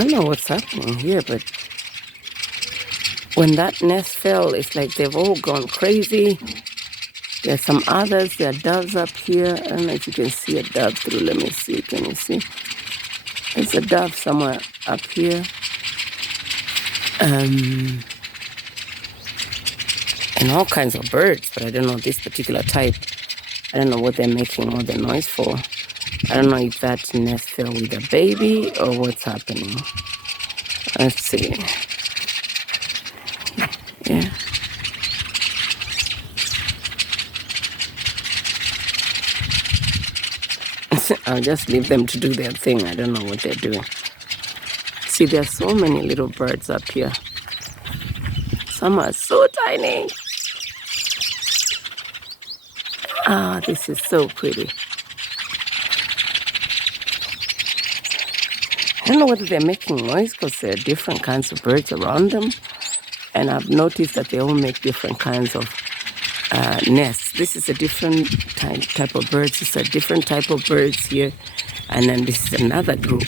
don't know what's happening here, but when that nest fell, it's like they've all gone crazy. There's some others. There are doves up here. I don't know if you can see a dove through. Let me see. Can you see? There's a dove somewhere up here. And all kinds of birds, but I don't know this particular type. I don't know what they're making all the noise for. I don't know if that nest fell with a baby or what's happening. Let's see. Yeah. I'll just leave them to do their thing. I don't know what they're doing. See, there are so many little birds up here. Some are so tiny. Ah, this is so pretty. I don't know whether they're making noise because there are different kinds of birds around them. And I've noticed that they all make different kinds of nests. This is a different type of birds. It's a different type of birds here. And then this is another group.